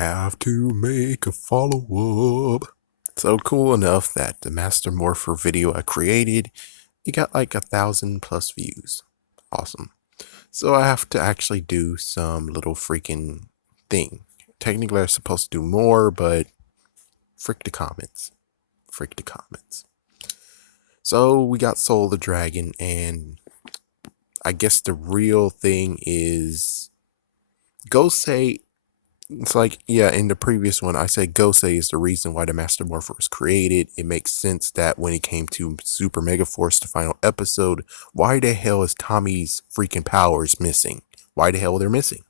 Have to make a follow-up. So cool enough that the Master Morpher video I created, it got like 1,000+ views. Awesome. So I have to actually do some little freaking thing. Technically I'm supposed to do more, but frick the comments. Frick the comments. So we got Soul the Dragon, and I guess the real thing is Gosei. It's like, yeah, in the previous one, I said Gosei is the reason why the Master Morpher was created. It makes sense that when it came to Super Mega Force, the final episode, why the hell is Tommy's freaking powers missing? Why the hell they're missing?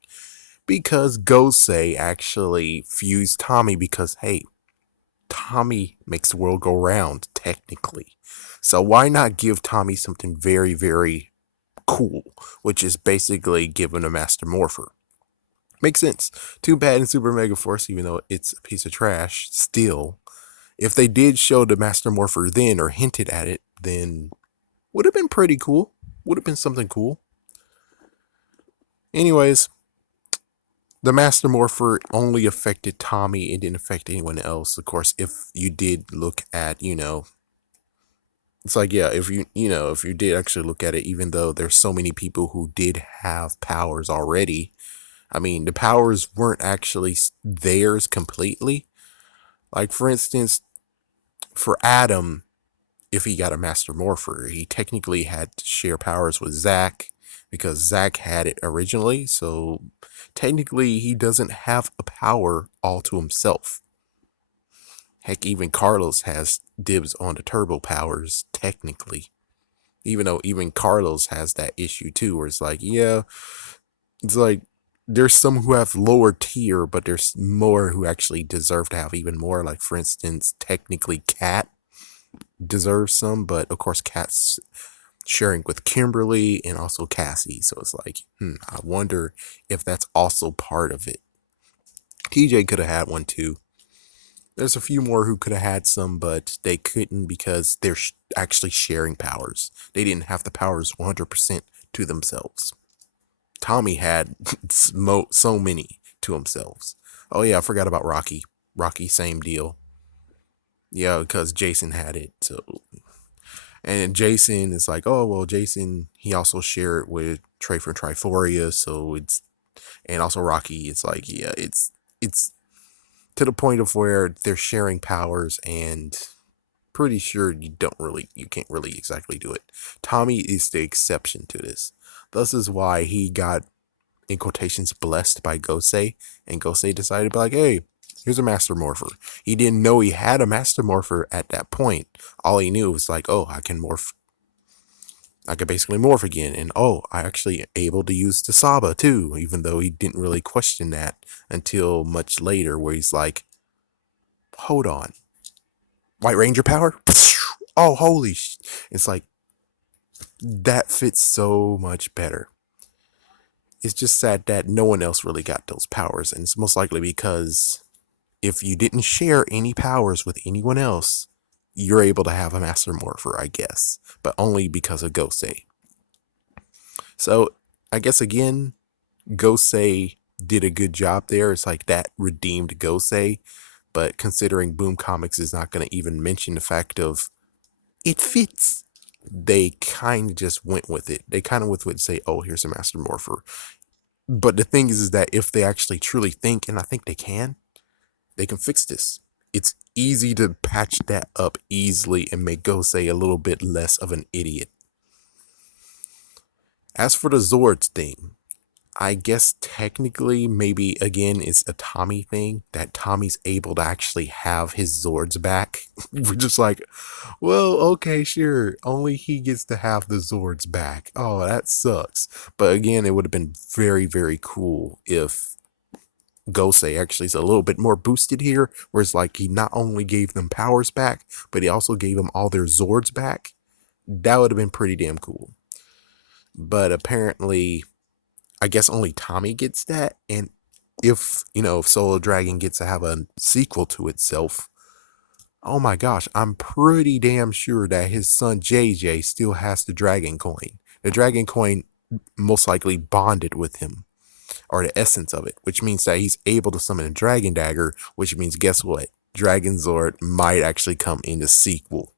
Because Gosei actually fused Tommy because, hey, Tommy makes the world go round, technically. So why not give Tommy something very, very cool, which is basically giving a Master Morpher. Makes sense. Too bad in Super Mega Force, even though it's a piece of trash, still, if they did show the Master Morpher then or hinted at it, then would have been pretty cool. Would have been something cool. Anyways, the Master Morpher only affected Tommy. It didn't affect anyone else. Of course, if you did look at, it's like, yeah, if you did actually look at it, even though there's so many people who did have powers already, I mean, the powers weren't actually theirs completely. Like, for instance, for Adam, if he got a Master Morpher, he technically had to share powers with Zack because Zack had it originally. So technically, he doesn't have a power all to himself. Heck, even Carlos has dibs on the turbo powers, technically. Even though even Carlos has that issue too, where it's like, yeah, it's like there's some who have lower tier, but there's more who actually deserve to have even more. Like, for instance, technically Kat deserves some, but of course Kat's sharing with Kimberly and also Cassie. So it's like, I wonder if that's also part of it. TJ could have had one too. There's a few more who could have had some, but they couldn't because they're actually sharing powers. They didn't have the powers 100% to themselves. Tommy had so many to himself. Oh yeah, I forgot about Rocky. Rocky, same deal. Yeah, because Jason had it. So, and Jason is like, oh well, Jason, he also shared with Trey from Triforia. So it's, and also Rocky. It's like, yeah, it's to the point of where they're sharing powers, and pretty sure you can't really exactly do it. Tommy is the exception to this. Thus is why he got, in quotations, blessed by Gosei, and Gosei decided to be like, hey, here's a Master Morpher. He didn't know he had a Master Morpher at that point. All he knew was like, oh, I can morph. I could basically morph again, and oh, I actually able to use the Saba too, even though he didn't really question that until much later, where he's like, hold on, White Ranger power? Oh, holy it's like, that fits so much better. It's just sad that no one else really got those powers, and it's most likely because if you didn't share any powers with anyone else, you're able to have a Master Morpher, I guess, but only because of Gosei. So I guess again, Gosei did a good job there. It's like that redeemed Gosei, but considering Boom Comics is not going to even mention the fact of it fits, they kind of just went with it. They kind of went with it and say, oh, here's a Master Morpher. But the thing is that if they actually truly think, and I think they can fix this. It's easy to patch that up easily and make Gosei a little bit less of an idiot. As for the Zords thing, I guess technically maybe again it's a Tommy thing, that Tommy's able to actually have his Zords back. We're just like, well, okay, sure, only he gets to have the Zords back. Oh, that sucks. But again, it would have been very, very cool if Gosei actually is a little bit more boosted here, where it's like he not only gave them powers back, but he also gave them all their Zords back. That would have been pretty damn cool. But apparently, I guess only Tommy gets that, and if Soul Dragon gets to have a sequel to itself, oh my gosh, I'm pretty damn sure that his son JJ still has the Dragon Coin. The Dragon Coin most likely bonded with him. or the essence of it, which means that he's able to summon a Dragon Dagger, which means guess what? Dragon Zord might actually come in the sequel.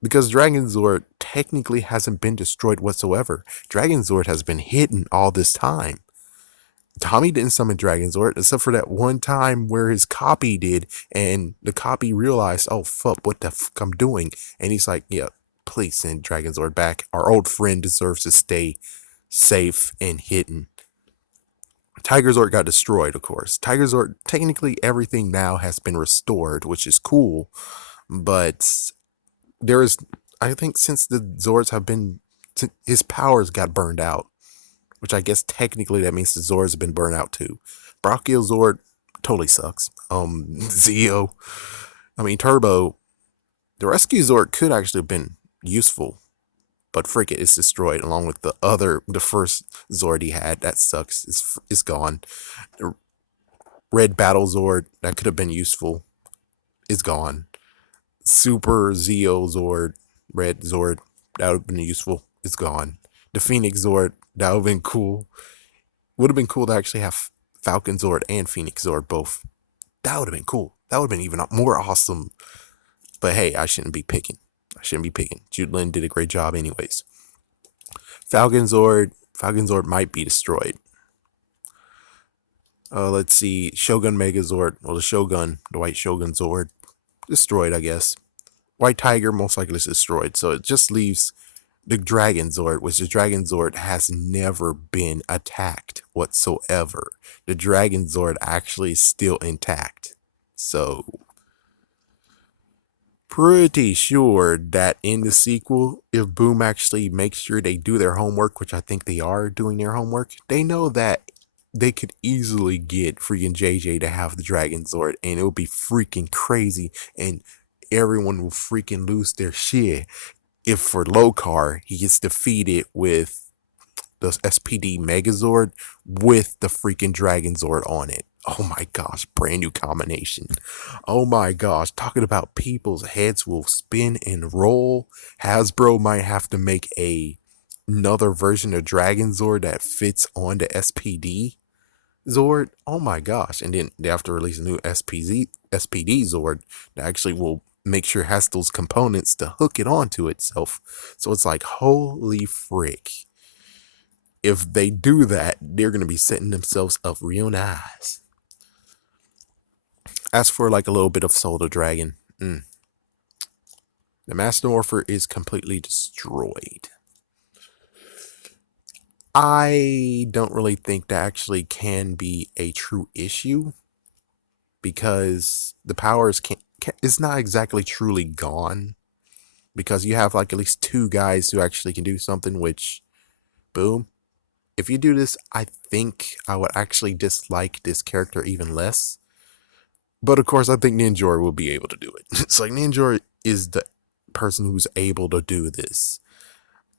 Because Dragon Zord technically hasn't been destroyed whatsoever. Dragon Zord has been hidden all this time. Tommy didn't summon Dragon Zord except for that one time where his copy did, and the copy realized, oh fuck, what the fuck I'm doing, and he's like, yeah, please send Dragon Zord back. Our old friend deserves to stay safe and hidden. Tiger Zord got destroyed, of course. Tiger Zord, technically everything now has been restored, which is cool, but there is, I think, since the Zords have been, his powers got burned out, which I guess technically that means the Zords have been burned out too. Brachio Zord totally sucks. Zeo, I mean Turbo, the Rescue Zord could actually have been useful, but frick it, it's destroyed along with the first Zord he had. That sucks. It's gone. The Red Battle Zord, that could have been useful. It's gone. Super Zeo Zord, Red Zord, that would have been useful. It's gone. The Phoenix Zord, that would have been cool. Would have been cool to actually have Falcon Zord and Phoenix Zord both. That would have been cool. That would have been even more awesome. But hey, I shouldn't be picking. Jude Lin did a great job anyways. Falcon Zord might be destroyed. Let's see. Shogun Megazord. Well, the White Shogun Zord, destroyed, I guess. White Tiger most likely is destroyed. So it just leaves the Dragon Zord, which the Dragon Zord has never been attacked whatsoever. The Dragon Zord actually is still intact. So pretty sure that in the sequel, if Boom actually makes sure they do their homework, which I think they are doing their homework, they know that they could easily get freaking JJ to have the Dragon Zord, and it will be freaking crazy, and everyone will freaking lose their shit if for Lokar he gets defeated with the SPD Megazord with the freaking Dragon Zord on it. Oh my gosh, brand new combination. Oh my gosh, talking about people's heads will spin and roll. Hasbro might have to make another version of Dragon Zord that fits on the SPD Zord. Oh my gosh. And then they have to release a new SPD Zord that actually will make sure it has those components to hook it onto itself. So it's like, holy frick. If they do that, they're going to be setting themselves up real nice. As for like a little bit of Soul to Dragon, the Master Morpher is completely destroyed. I don't really think that actually can be a true issue, because the powers it's not exactly truly gone, because you have like at least two guys who actually can do something, which, Boom, if you do this, I think I would actually dislike this character even less. But of course, I think Ninjor will be able to do it. It's like Ninjor is the person who's able to do this.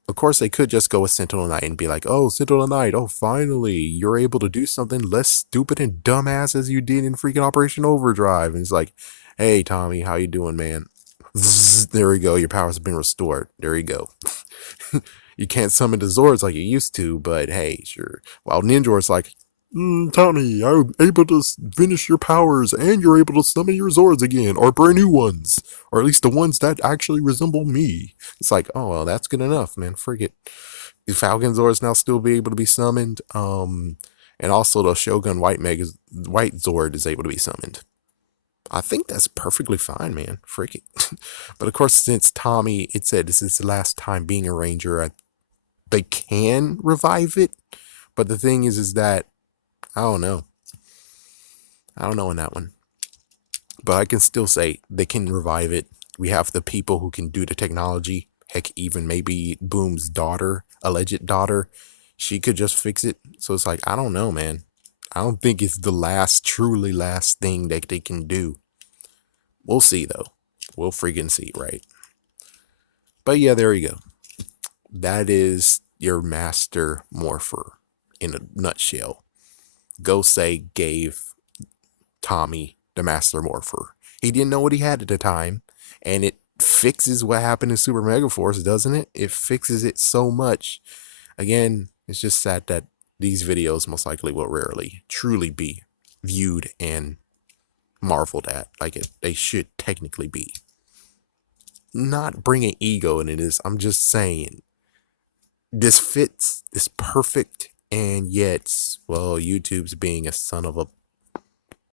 Of course, they could just go with Sentinel Knight and be like, oh, Sentinel Knight, oh, finally, you're able to do something less stupid and dumbass as you did in freaking Operation Overdrive. And it's like, hey, Tommy, how you doing, man? There we go. Your powers have been restored. There you go. You can't summon the Zords like you used to, but hey, sure. While Ninjor's like, Tommy, I'm able to finish your powers, and you're able to summon your Zords again, or brand new ones, or at least the ones that actually resemble me. It's like, oh, well, that's good enough, man. Forget. The Falcon Zords now still be able to be summoned, and also the Shogun White Zord is able to be summoned. I think that's perfectly fine, man. Frick it. But of course, since Tommy, it said this is the last time being a Ranger, they can revive it. But the thing is that I don't know. I don't know on that one. But I can still say they can revive it. We have the people who can do the technology. Heck, even maybe Boom's daughter, alleged daughter, she could just fix it. So it's like, I don't know, man. I don't think it's the truly last thing that they can do. We'll see, though. We'll freaking see, right? But yeah, there you go. That is your Master Morpher in a nutshell. Gosei gave Tommy the Master Morpher. He didn't know what he had at the time, and it fixes what happened in Super Mega Force, doesn't it? It fixes it so much. Again, it's just sad that these videos most likely will rarely truly be viewed and marveled at like they should technically be. Not bringing ego into this. I'm just saying this fits, is perfect, and yet, well, YouTube's being a son of a